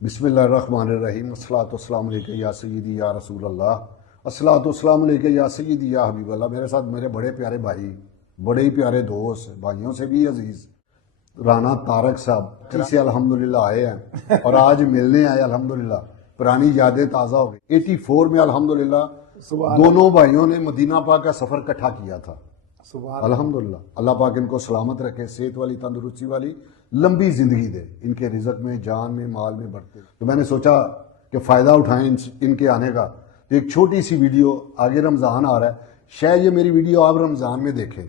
بسم اللہ الرحمن الرحیم۔ الصلاۃ والسلام علیکہ یا سیدی یا رسول اللہ، الصلاۃ والسلام علیکہ یا سیدی یا حبیب اللہ۔ میرے ساتھ میرے بڑے پیارے بھائی، بڑے ہی پیارے دوست، بھائیوں سے بھی عزیز رانا طارق صاحب سے الحمدللہ آئے ہیں اور آج ملنے آئے الحمدللہ۔ پرانی یادیں تازہ ہو گئی۔ 84 میں الحمدللہ دونوں بھائیوں نے مدینہ پاک کا سفر اکٹھا کیا تھا۔ الحمدللہ اللہ پاک ان کو سلامت رکھے، صحت والی، تندرستی والی لمبی زندگی دے، ان کے رزق میں، جان میں، مال میں بڑھتے۔ تو میں نے سوچا کہ فائدہ اٹھائیں ان کے آنے کا، تو ایک چھوٹی سی ویڈیو، آگے رمضان آ رہا ہے، شاید یہ میری ویڈیو آپ رمضان میں دیکھیں۔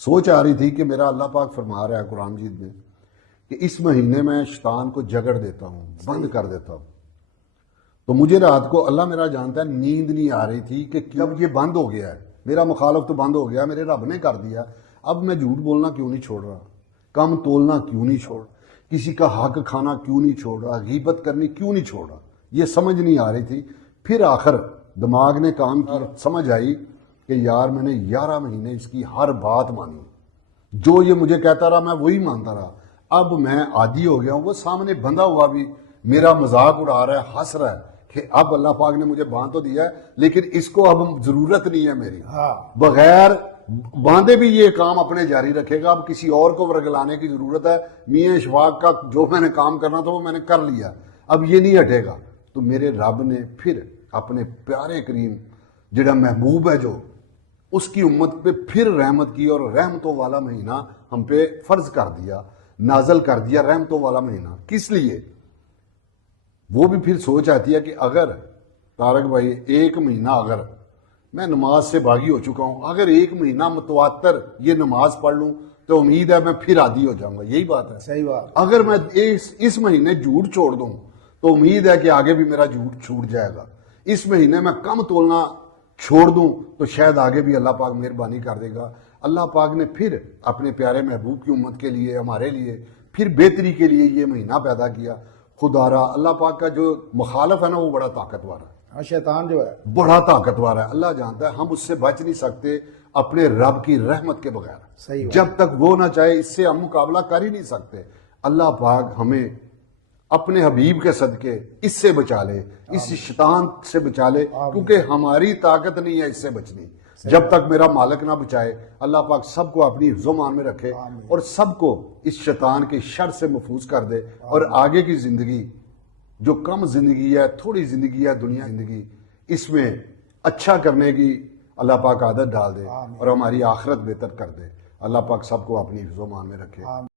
سوچ آ رہی تھی کہ میرا اللہ پاک فرما رہا ہے قرآن مجید میں کہ اس مہینے میں شیطان کو جگڑ دیتا ہوں، بند کر دیتا ہوں۔ تو مجھے رات کو اللہ میرا جانتا ہے نیند نہیں آ رہی تھی کہ جب یہ بند ہو گیا ہے، میرا مخالف تو بند ہو گیا، میرے رب نے کر دیا، اب میں جھوٹ بولنا کیوں نہیں چھوڑ رہا، کم تولنا کیوں نہیں چھوڑ، کسی کا حق کھانا کیوں نہیں چھوڑ رہا، غیبت کرنی کیوں نہیں چھوڑ رہا، یہ سمجھ نہیں آ رہی تھی۔ پھر آخر دماغ نے کام کی، سمجھ آئی کہ یار میں نے 11 مہینے اس کی ہر بات مانی، جو یہ مجھے کہتا رہا میں وہی مانتا رہا۔ اب میں عادی ہو گیا ہوں، وہ سامنے بندھا ہوا بھی میرا مذاق اڑا رہا ہے، ہنس رہا ہے کہ اب اللہ پاک نے مجھے باندھ تو دیا ہے لیکن اس کو اب ضرورت نہیں ہے میری، بغیر باندھے بھی یہ کام اپنے جاری رکھے گا، اب کسی اور کو ورگلانے کی ضرورت ہے۔ میاں اشفاق کا جو میں نے کام کرنا تھا وہ میں نے کر لیا، اب یہ نہیں ہٹے گا۔ تو میرے رب نے پھر اپنے پیارے کریم جڑا محبوب ہے، جو اس کی امت پہ پھر رحمت کی، اور رحمتوں والا مہینہ ہم پہ فرض کر دیا، نازل کر دیا رحمتوں والا مہینہ۔ کس لیے؟ وہ بھی پھر سوچ آتی ہے کہ اگر طارق بھائی ایک مہینہ، اگر میں نماز سے باغی ہو چکا ہوں، اگر ایک مہینہ متواتر یہ نماز پڑھ لوں تو امید ہے میں پھر عادی ہو جاؤں گا۔ یہی بات ہے، صحیح بات۔ اگر میں اس مہینے جھوٹ چھوڑ دوں تو امید ہے کہ آگے بھی میرا جھوٹ چھوٹ جائے گا۔ اس مہینے میں کم تولنا چھوڑ دوں تو شاید آگے بھی اللہ پاک مہربانی کر دے گا۔ اللہ پاک نے پھر اپنے پیارے محبوب کی امت کے لیے، ہمارے لیے پھر بہتری کے لیے یہ مہینہ پیدا کیا۔ خدا را اللہ پاک کا جو مخالف ہے نا، وہ بڑا طاقتور ہے، شیطان جو ہے بڑا طاقتور ہے۔ اللہ جانتا ہے ہم اس سے بچ نہیں سکتے اپنے رب کی رحمت کے بغیر۔ صحیح بات۔ جب تک وہ نہ چاہے اس سے ہم مقابلہ کر ہی نہیں سکتے۔ اللہ پاک ہمیں اپنے حبیب کے صدقے اس سے بچا لے، اس شیطان سے بچا لے، کیونکہ ہماری طاقت نہیں ہے اس سے بچنی۔ جب تک میرا مالک نہ بچائے، اللہ پاک سب کو اپنی حفظ و امان میں رکھے اور سب کو اس شیطان کے شر سے محفوظ کر دے، اور آگے کی زندگی جو کم زندگی ہے، تھوڑی زندگی ہے دنیا زندگی، اس میں اچھا کرنے کی اللہ پاک عادت ڈال دے اور ہماری آخرت بہتر کر دے۔ اللہ پاک سب کو اپنی حفظ و امان میں رکھے۔